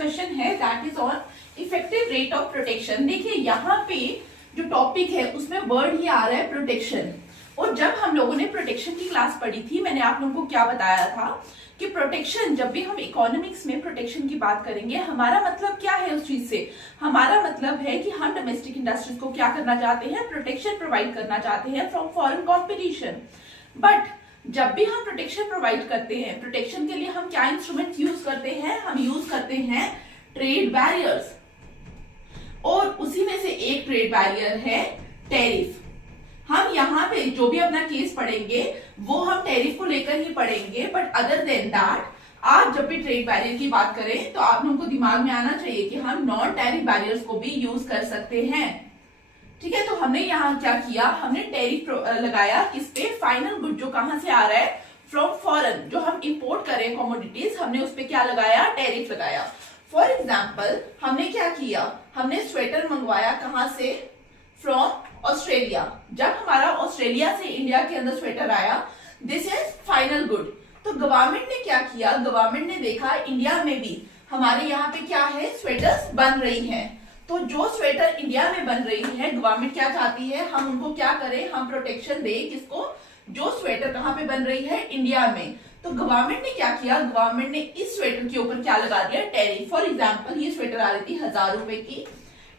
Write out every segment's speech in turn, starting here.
Discussion है that is on effective rate of protection. देखिए यहाँ पे जो टॉपिक है उसमें वर्ड ही आ रहा है प्रोटेक्शन। और जब हम लोगों ने प्रोटेक्शन की क्लास पढ़ी थी, मैंने आप लोगों को क्या बताया था कि प्रोटेक्शन, जब भी हम इकोनॉमिक्स में प्रोटेक्शन की बात करेंगे, हमारा मतलब क्या है उस चीज से। हमारा मतलब है कि हम डोमेस्टिक इंडस्ट्रीज को क्या करना चाहते हैं, प्रोटेक्शन प्रोवाइड करना चाहते हैं फ्रॉम फॉरेन कॉम्पिटिशन। बट जब भी हम प्रोटेक्शन प्रोवाइड करते हैं, प्रोटेक्शन के लिए हम क्या इंस्ट्रूमेंट यूज करते हैं, हम यूज करते हैं ट्रेड बैरियर्स। और उसी में से एक ट्रेड बैरियर है टैरिफ। हम यहाँ पे जो भी अपना केस पढ़ेंगे वो हम टैरिफ को लेकर ही पढ़ेंगे। बट अदर देन दैट, आप जब भी ट्रेड बैरियर की बात करें तो आप लोगों को दिमाग में आना चाहिए कि हम नॉन टैरिफ बैरियर्स को भी यूज कर सकते हैं। ठीक है, तो हमने यहाँ क्या किया, हमने टैरिफ लगाया किस पे, फाइनल गुड जो कहां से आ रहा है, फ्रॉम फॉरेन, जो हम इंपोर्ट करें कमोडिटीज, हमने उस पे क्या लगाया, टैरिफ लगाया। फॉर एग्जाम्पल हमने क्या किया, हमने स्वेटर मंगवाया कहां से, फ्रॉम ऑस्ट्रेलिया। जब हमारा ऑस्ट्रेलिया से इंडिया के अंदर स्वेटर आया, दिस इज फाइनल गुड। तो गवर्नमेंट ने क्या किया, गवर्नमेंट ने देखा इंडिया में भी हमारे यहाँ पे क्या है, स्वेटर्स बन रही हैं। तो जो स्वेटर इंडिया में बन रही है, गवर्नमेंट क्या चाहती है, हम उनको क्या करें, हम प्रोटेक्शन दें किसको, जो स्वेटर कहाँ पे बन रही है, इंडिया में। तो गवर्नमेंट ने क्या किया, गवर्नमेंट ने इस स्वेटर के ऊपर क्या लगा दिया, टैरिफ। फॉर एग्जाम्पल ये स्वेटर आ रही थी 1000 रुपए की,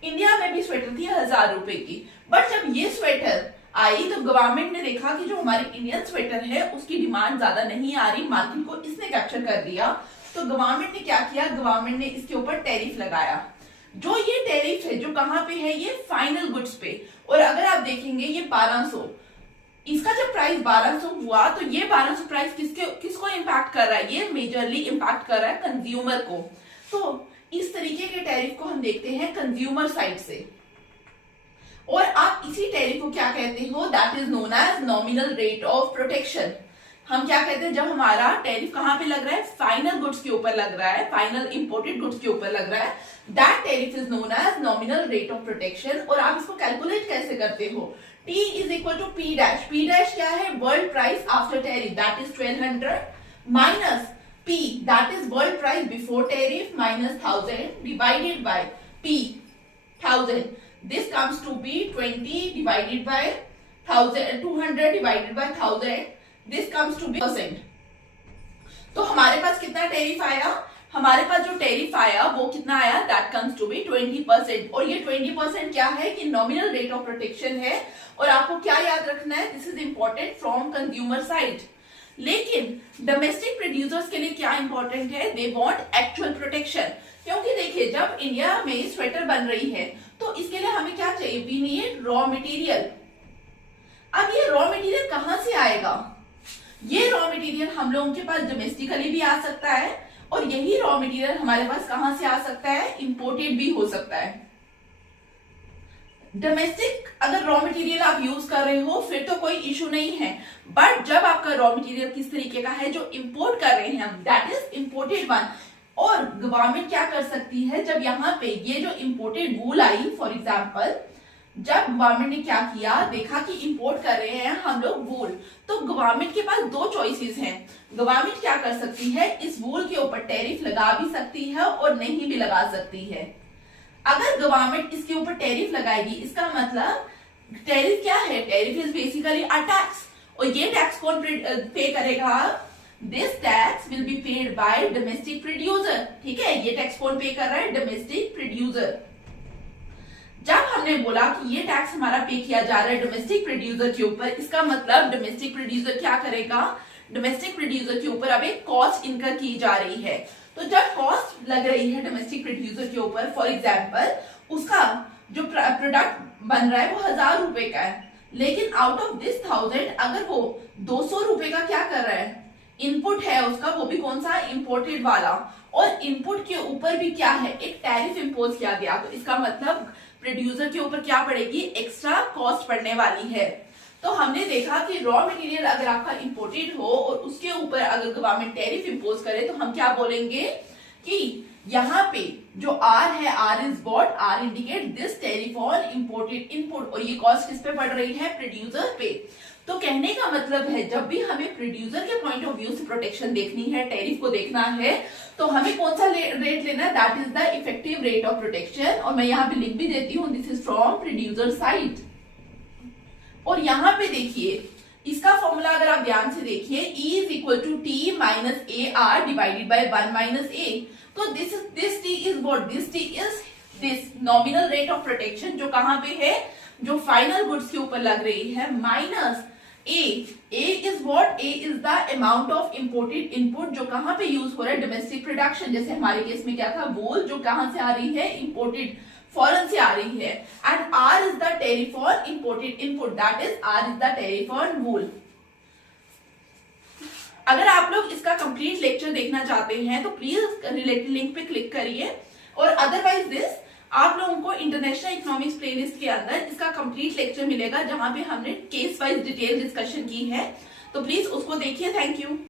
इंडिया में भी स्वेटर थी 1000 रुपए की। बट जब ये स्वेटर आई तो गवर्नमेंट ने देखा कि जो हमारी इंडियन स्वेटर है उसकी डिमांड ज्यादा नहीं आ रही, मार्केट को इसने कैप्चर कर लिया। तो गवर्नमेंट ने क्या किया, गवर्नमेंट ने इसके ऊपर टैरिफ लगाया। जो ये टैरिफ है जो कहां पे है, ये फाइनल गुड्स पे। और अगर आप देखेंगे ये 1200, इसका जब प्राइस 1200 हुआ तो ये 1200 प्राइस किसको इम्पैक्ट कर रहा है, ये मेजरली इम्पैक्ट कर रहा है कंज्यूमर को। तो इस तरीके के टैरिफ को हम देखते हैं कंज्यूमर साइड से। और आप इसी टैरिफ को क्या कहते हो, that is known as nominal rate of protection. हम क्या कहते हैं, जब हमारा टैरिफ कहां पे लग रहा है, फाइनल गुड्स के ऊपर लग रहा है, फाइनल इंपोर्टेड गुड्स के ऊपर लग रहा है, that tariff is known as nominal rate of protection. और आप इसको कैलकुलेट कैसे करते हो, T is equal to P dash. P dash क्या है, world price after tariff, that is 1200 minus P that is world price before tariff minus 1000 divided by P 1000। This comes to be 20 divided by 1000, 200 divided by 1000. This comes to be %। तो हमारे पास कितना tariff आया, हमारे पास जो tariff आया वो कितना आया, दैट कम्स टू बी 20%। और ये 20% क्या है कि नॉमिनल रेट ऑफ प्रोटेक्शन है। और आपको क्या याद रखना है, this is important from consumer side. लेकिन डोमेस्टिक प्रोड्यूसर्स के लिए क्या इंपॉर्टेंट है, दे वांट एक्चुअल प्रोटेक्शन। क्योंकि देखिए जब इंडिया में स्वेटर बन रही है तो इसके लिए हमें क्या चाहिए, वी नीड रॉ मटेरियल। अब ये रॉ मटेरियल कहां से आएगा, ये रॉ मटेरियल हम लोगों के पास डोमेस्टिकली भी आ सकता है और यही रॉ मटेरियल हमारे पास कहां से आ सकता है, इंपोर्टेड भी हो सकता है। डोमेस्टिक अगर रॉ मटेरियल आप यूज कर रहे हो फिर तो कोई इशू नहीं है। बट जब आपका रॉ मटेरियल किस तरीके का है, जो इंपोर्ट कर रहे हैं हम, दैट इज इंपोर्टेड वन। और गवर्नमेंट क्या कर सकती है, जब यहाँ पे ये जो imported wool I, for example जब गवर्नमेंट ने क्या किया, देखा कि इंपोर्ट कर रहे हैं हम लोग वूल, तो गवर्नमेंट के पास दो चॉइसेस हैं। गवर्नमेंट क्या कर सकती है, इस वूल के ऊपर टैरिफ लगा भी सकती है और नहीं भी लगा सकती है। अगर गवर्नमेंट इसके ऊपर टैरिफ लगाएगी, इसका मतलब टैरिफ क्या है, tariff is basically a tax. और ये टैक्स कौन पे करेगा, this tax will be paid by domestic producer. ठीक है, ये टैक्स कौन पे कर रहा है, डोमेस्टिक प्रोड्यूसर। जब हमने बोला कि ये टैक्स हमारा पे किया जा रहा है डोमेस्टिक प्रोड्यूसर के ऊपर, इसका मतलब डोमेस्टिक प्रोड्यूसर क्या करेगा, डोमेस्टिक प्रोड्यूसर के ऊपर अब एक कॉस्ट इनकर की जा रही है। तो जब कॉस्ट लग रही है डोमेस्टिक प्रोड्यूसर के ऊपर, फॉर एग्जाम्पल उसका जो प्रोडक्ट बन रहा है वो 1000 रुपए का है, लेकिन आउट ऑफ दिस 1000 अगर वो 200 रुपए का क्या कर रहा है, इनपुट है उसका, वो भी कौन सा, इंपोर्टेड वाला। और इनपुट के ऊपर भी क्या है, एक टैरिफ इंपोज किया गया। तो इसका मतलब प्रोड्यूसर के ऊपर क्या पड़ेगी, एक्स्ट्रा कॉस्ट पड़ने वाली है। तो हमने देखा कि रॉ मटेरियल अगर आपका इंपोर्टेड हो और उसके ऊपर अगर गवर्नमेंट टैरिफ इंपोज करे तो हम क्या बोलेंगे कि यहाँ पे जो आर है, R is what, R indicate this tariff on imported input. और ये कॉस्ट किस पे पड़ रही है, प्रोड्यूसर पे। तो कहने का मतलब है जब भी हमें प्रोड्यूसर के पॉइंट ऑफ व्यू से प्रोटेक्शन देखनी है, टैरिफ को देखना है, तो हमें कौन सा रेट लेना है, that is the effective rate of protection. और मैं यहाँ पे लिख भी देती हूँ, this is from producer side. और यहाँ पे देखिए इसका फॉर्मूला अगर आप ध्यान से देखिए, E is equal to T minus A R divided by 1 minus A. तो this T is what, this T is this nominal rate of protection जो कहां पे है, जो फाइनल गुड्स के ऊपर लग रही है, minus A is what, A is the amount of imported input जो कहां पे यूज हो रहा है, डोमेस्टिक प्रोडक्शन। जैसे हमारे केस में क्या था, वूल जो कहां से आ रही है, इंपोर्टेड फॉरेन से आ रही है। And R is the tariff on imported input, that is R is the tariff on wool. अगर आप लोग इसका कंप्लीट लेक्चर देखना चाहते हैं तो प्लीज रिलेटेड लिंक पे क्लिक करिए। और अदरवाइज दिस आप लोगों को इंटरनेशनल इकोनॉमिक्स प्लेलिस्ट के अंदर इसका कंप्लीट लेक्चर मिलेगा जहां पे हमने केस वाइज डिटेल डिस्कशन की है, तो प्लीज उसको देखिए। Thank you.